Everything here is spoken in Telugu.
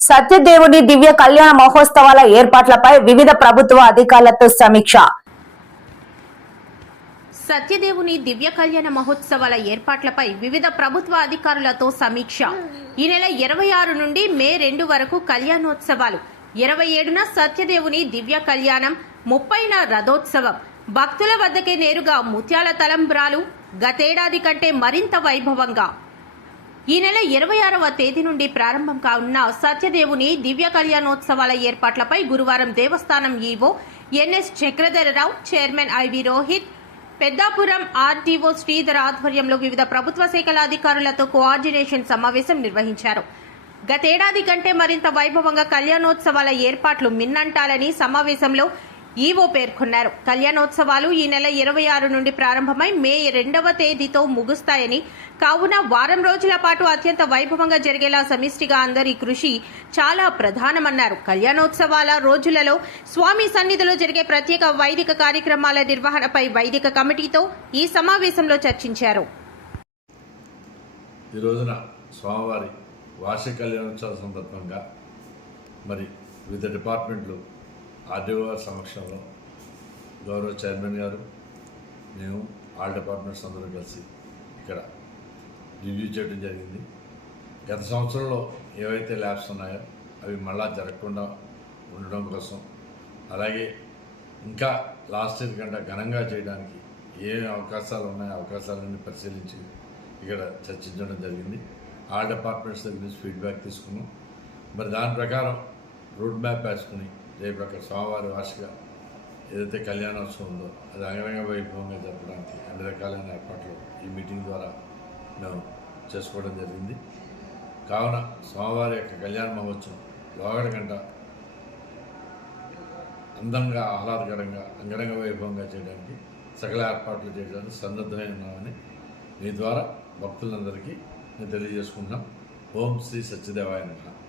సత్యదేవుని దివ్య కళ్యాణ మహోత్సవాల ఏర్పాట్లపై వివిధ ప్రభుత్వ అధికారులతో సమీక్ష. సత్యదేవుని దివ్య కళ్యాణ మహోత్సవాల ఏర్పాట్లపై వివిధ ప్రభుత్వ అధికారులతో సమీక్ష. ఈ నెల 26 నుండి మే 2 వరకు కళ్యాణోత్సవాలు, 27న సత్యదేవుని దివ్య కళ్యాణం, 30న రథోత్సవం. భక్తుల వద్దకే నేరుగా ముత్యాల తలంబ్రాలు గతేడాది కంటే మరింత వైభవంగా. ఈ నెల 26వ తేదీ నుండి ప్రారంభం కానున్న సత్యదేవుని దివ్య కళ్యాణోత్సవాల ఏర్పాట్లపై గురువారం దేవస్థానం EO N S Chakradhararao, chairman I V Rohit, Peddapuram RDO Sridhar ఆధ్వర్యంలో వివిధ ప్రభుత్వ శాఖల అధికారులతో కోఆర్డినేషన్ సమావేశం నిర్వహించారు. గతేడాది కంటే మరింత వైభవంగా కళ్యాణోత్సవాల ఏర్పాట్లు మిన్నంటాలని సమావేశంలో ఈవో పేర్కొన్నారు. కళ్యాణోత్సవాలు ఈ నెల 26 నుండి ప్రారంభమై మే 2వ తేదీతో ముగుస్తాయని, కావున వారం రోజుల పాటు అత్యంత వైభవంగా జరిగేలా సమిష్టిగా అందరి కృషి చాలా ప్రధానమన్నారు. కళ్యాణోత్సవాల రోజులలో స్వామి సన్నిధిలో జరిగే ప్రత్యేక వైదిక కార్యక్రమాల నిర్వహణపై వైదిక కమిటీతో ఈ సమావేశంలో చర్చించారు. ఈ రోజున స్వామివారి వార్షిక కళ్యాణోత్సవాల సందర్భంగా మరి వివిధ డిపార్ట్మెంట్లు ఆర్డీఓ గారి సమక్షంలో గౌరవ చైర్మన్ గారు, మేము ఆల్ డిపార్ట్మెంట్స్ అందరూ కలిసి ఇక్కడ రివ్యూ చేయడం జరిగింది. గత సంవత్సరంలో ఏవైతే ల్యాబ్స్ ఉన్నాయో అవి మళ్ళా జరగకుండా ఉండడం కోసం, అలాగే ఇంకా లాస్ట్ ఇయర్ కంటే ఘనంగా చేయడానికి ఏ అవకాశాలు ఉన్నాయో అవకాశాలన్నీ పరిశీలించి ఇక్కడ చర్చించడం జరిగింది. ఆల్ డిపార్ట్మెంట్స్ దగ్గర నుంచి ఫీడ్బ్యాక్ తీసుకున్నాం. మరి దాని ప్రకారం రోడ్ మ్యాప్ వేసుకుని రేపు అక్కడ స్వామివారి వార్షిక ఏదైతే కళ్యాణోత్సవం ఉందో అది అంగరంగ వైభవంగా జరపడానికి అన్ని రకాలైన ఏర్పాట్లు ఈ మీటింగ్ ద్వారా మేము చేసుకోవడం జరిగింది. కావున స్వామివారి యొక్క కళ్యాణ మహోత్సవం లోగడ గంట అందంగా, ఆహ్లాదకరంగా, అంగరంగ వైభవంగా చేయడానికి సకల ఏర్పాట్లు చేయడానికి సన్నద్ధమై ఉన్నామని మీ ద్వారా భక్తులందరికీ నేను తెలియజేసుకుంటున్నాం. ఓం శ్రీ సత్యదేవాయ నమః.